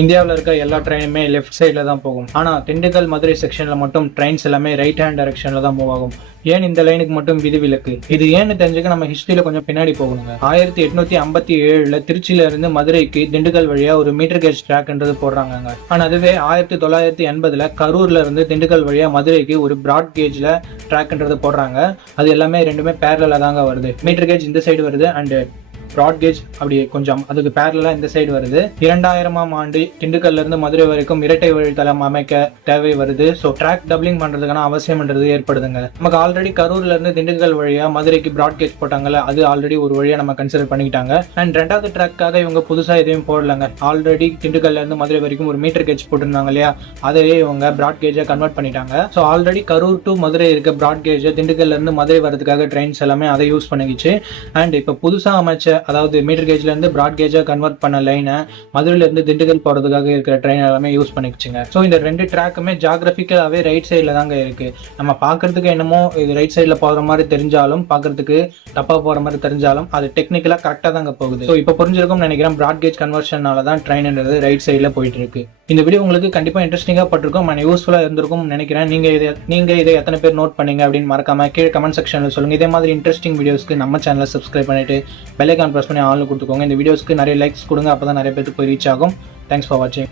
இந்தியாவில் இருக்க எல்லா ட்ரெயினுமே லெஃப்ட் சைடில் தான் போகும். ஆனால் திண்டுக்கல் மதுரை செக்ஷனில் மட்டும் ட்ரெயின்ஸ் எல்லாமே ரைட் ஹேண்ட் டைரக்ஷனில் தான் மூவ் ஆகும். ஏன் இந்த லைனுக்கு மட்டும் விதிவிலக்கு? இது ஏன்னு தெரிஞ்சுக்க நம்ம ஹிஸ்டரியில் கொஞ்சம் பின்னாடி போகணுங்க. 1857 திருச்சியில இருந்து மதுரைக்கு திண்டுக்கல் வழியா ஒரு மீட்டர் கேஜ் ட்ராக்ன்றது போடுறாங்க. ஆனால் அதுவே 1980 கரூர்ல இருந்து திண்டுக்கல் வழியா மதுரைக்கு ஒரு பிராட் கேஜ்ல ட்ராக்ன்றது போடுறாங்க. அது எல்லாமே ரெண்டுமே பேரலா தாங்க வருது. மீட்டர் கேஜ் இந்த சைடு வருது அண்ட் ப்ராட் கேஜ் அப்படி கொஞ்சம் அதுக்கு பேரலா இந்த சைடு வருது. 2000ஆம் ஆண்டு திண்டுக்கல்ல இருந்து மதுரை வரைக்கும் இரட்டை வழித்தளம் அமைக்க தேவை வருது. ஸோ ட்ராக் டபுளிங் பண்றதுக்கான அவசியம்ன்றது ஏற்படுதுங்க. நமக்கு ஆல்ரெடி கரூர்ல இருந்து திண்டுக்கல் வழியா மதுரைக்கு ப்ராட் கேஜ் போட்டாங்கல்ல, அது ஆல்ரெடி ஒரு வழியா நம்ம கன்சிடர் பண்ணிக்கிட்டாங்க. அண்ட் ரெண்டாவது ட்ராக்காக இவங்க புதுசா எதையும் போடலங்க. ஆல்ரெடி திண்டுக்கல்ல இருந்து மதுரை வரைக்கும் ஒரு மீட்டர் கேஜ் போட்டிருந்தாங்க இல்லையா, அதையே இவங்க ப்ராட் கேஜை கன்வெர்ட் பண்ணிட்டாங்க. So already Karur to Madurai இருக்க ப்ராட் கேஜை திண்டுக்கல்ல இருந்து மதுரை வரதுக்காக ட்ரெயின்ஸ் எல்லாமே அதை யூஸ் பண்ணிக்கிச்சு. அண்ட் இப்போ புதுசா அமைச்ச அதாவது மீட்டர் கேஜ்ல இருந்து பிராட் கேஜா கன்வெர்ட் பண்ண லைனை மதுரையில இருந்து திண்டுக்கல் போறதுக்காக இருக்கிற ட்ரெயின் எல்லாமே யூஸ் பண்ணிக்கிச்சுங்க. ஸோ இந்த ரெண்டு ட்ராக்குமே ஜியாகிரபிக்கலாவே ரைட் சைட்ல தாங்க இருக்கு. நம்ம பாக்குறதுக்கு என்னமோ இது ரைட் சைட்ல போற மாதிரி தெரிஞ்சாலும், பாக்குறதுக்கு தப்பா போற மாதிரி தெரிஞ்சாலும் அது டெக்னிக்கலா கரெக்டா தாங்க போகுது. ஸோ இப்போ புரிஞ்சிருக்கும்னு நினைக்கிறேன். பிராட் கேஜ் கன்வர்ஷனால தான் ட்ரெயின்ன்றது ரைட் சைட்ல போயிட்டு இருக்கு. இந்த வீடியோ உங்களுக்கு கண்டிப்பா இன்ட்ரெஸ்டிங்கா பட்டிருக்கும் அண்ட் யூஸ்ஃபுல்லா இருந்திருக்கும் நினைக்கிறேன். நீங்க இதை எத்தனை பேர் நோட் பண்ணீங்க அப்படின்னு மறக்காம கீழே கமெண்ட் செக்ஷன்ல சொல்லுங்க. இதே மாதிரி இன்ட்ரெஸ்டிங் வீடியோஸ்க்கு நம்ம சேனலை சப்ஸ்கிரைப் பண்ணிட்டு பெல் ஐகான் பிரஸ் பண்ணி ஆல் கொடுத்துக்கோங்க. இந்த வீடியோஸ்க்கு நிறைய லைக்ஸ் கொடுங்க, அப்பதான் நிறைய பேருக்கு போய் ரீச் ஆகும். தேங்க்ஸ் ஃபார் வாட்சிங்.